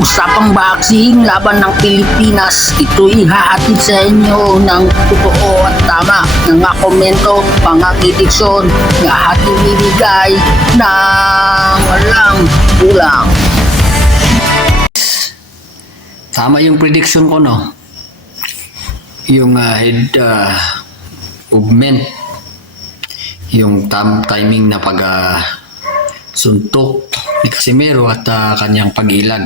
Usapang boxing laban ng Pilipinas, ito'y hahatid sa inyo ng totoo at tama ng mga komento, mga prediksyon na ating bibigay ng walang kulang. Tama yung prediction ko, no? Yung head movement, yung timing na suntok ni Casimero at kanyang pag-ilag.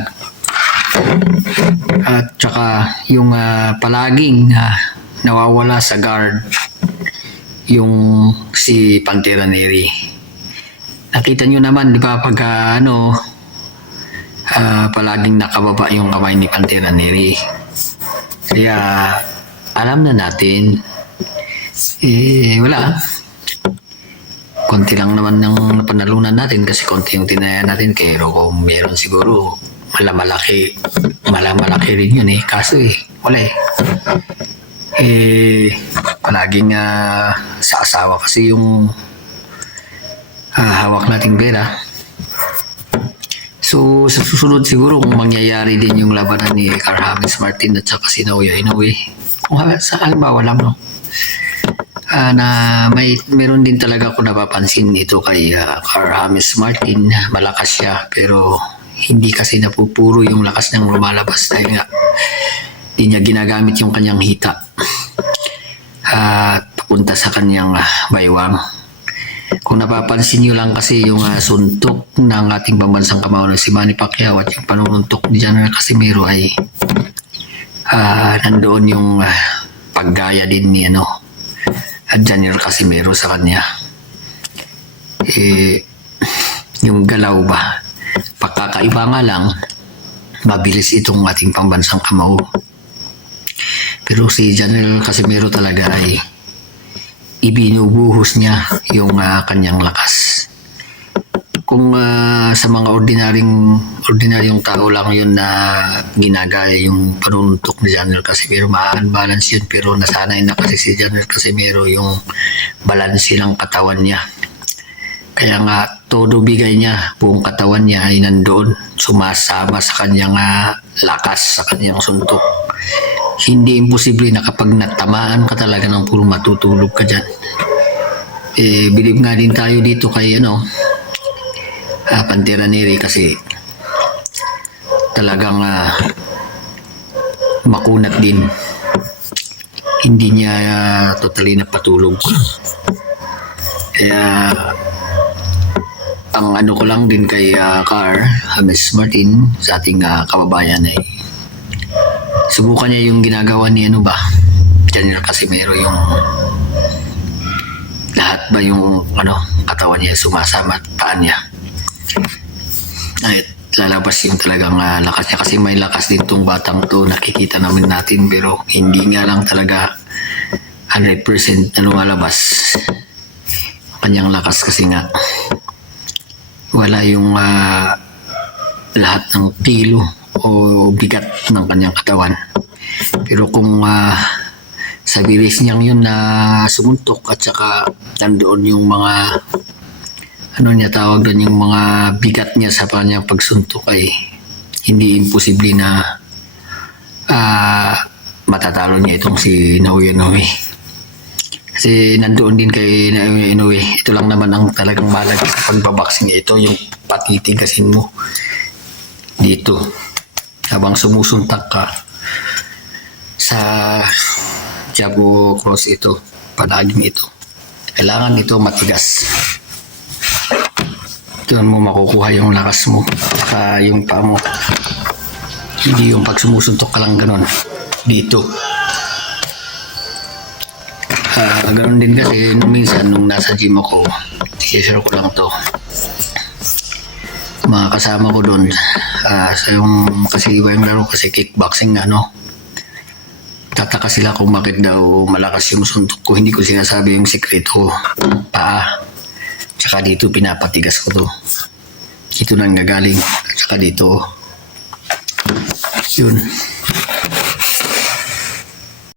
At saka yung palaging nawawala sa guard yung si Pantera Neri. Nakita nyo naman, di ba, pag palaging nakababa yung kamay ni Pantera Neri. Kaya alam na natin, wala. Konti lang naman ng panalunan natin kasi konti yung tinaya natin. Pero kung meron siguro, malaki rin yun Kaso wala palaging sa asawa kasi yung hawak nating pera. So sa susunod siguro kung mangyayari din yung labanan ni Carl James Martin at saka si Naoya Inoue, kung sa halimbawa lang na meron din talaga ako napapansin ito kay Carl James Martin. Malakas siya pero hindi kasi napupuro yung lakas niyang lumalabas dahil nga hindi niya ginagamit yung kanyang hita at papunta sa kanyang baywang. Kung napapansin niyo lang kasi yung suntok ng ating pambansang kamao na si Manny Pacquiao at yung panununtok ni General Casimero ay nandoon yung paggaya din ni General Casimero sa kanya. Yung galaw ba, pagkakaiba nga lang, mabilis itong ating pambansang kamao. Pero si General Casimero talaga ay ibinubuhos niya yung kanyang lakas. Kung sa mga ordinaryong tao lang yun na ginagaya yung panununtok ni General Casimero, ma-unbalance yun. Pero nasanay na kasi si General Casimero yung balanse ng katawan niya. Kaya nga, todo bigay niya, buong katawan niya ay nandoon, sumasama sa kanyang lakas, sa kanyang suntok. Hindi imposible na kapag natamaan ka talaga ng puro matutulog ka dyan. Believe nga din tayo dito kay Pantera Neri kasi talagang makunat din. Hindi niya totally napatulog. Kaya ang ko lang din kay Carl James Martin sa ating kababayan ay subukan niya yung ginagawa ni General Casimero, yung lahat ba yung katawan niya sumasama at paan niya ay lalabas yung talagang lakas niya kasi may lakas din tong batang to, nakikita namin natin pero hindi nga lang talaga 100% na lumalabas kanyang lakas kasi nga wala yung lahat ng kilo o bigat ng kanyang katawan. Pero kung sa bilis niyang yun na sumuntok at saka nandoon yung mga tawag doon, yung mga bigat niya sa kanyang pagsuntok ay hindi imposible na matatalo niya itong si Naoya Inoue. Kasi nandoon din kay Naoya Inoue, ito lang naman ang talagang mahalaga sa pagbaboxing ito, yung patitigasin mo dito habang sumusuntak ka sa Jago Cross ito, palaging ito. Kailangan ito matigas. Doon mo makukuha yung lakas mo, saka yung paa mo. Hindi yung pag sumusuntok ka lang ganon dito. Ganon din kasi minsan nung nasa gym ako, i-share ko lang to. Mga kasama ko doon, sa yung kasi iba yung laro kasi kickboxing tataka sila kung bakit daw malakas yung suntok ko. Hindi ko sinasabi yung sekreto, paa. Tsaka dito pinapatigas ko to. Dito nang gagaling. Tsaka dito. Yun.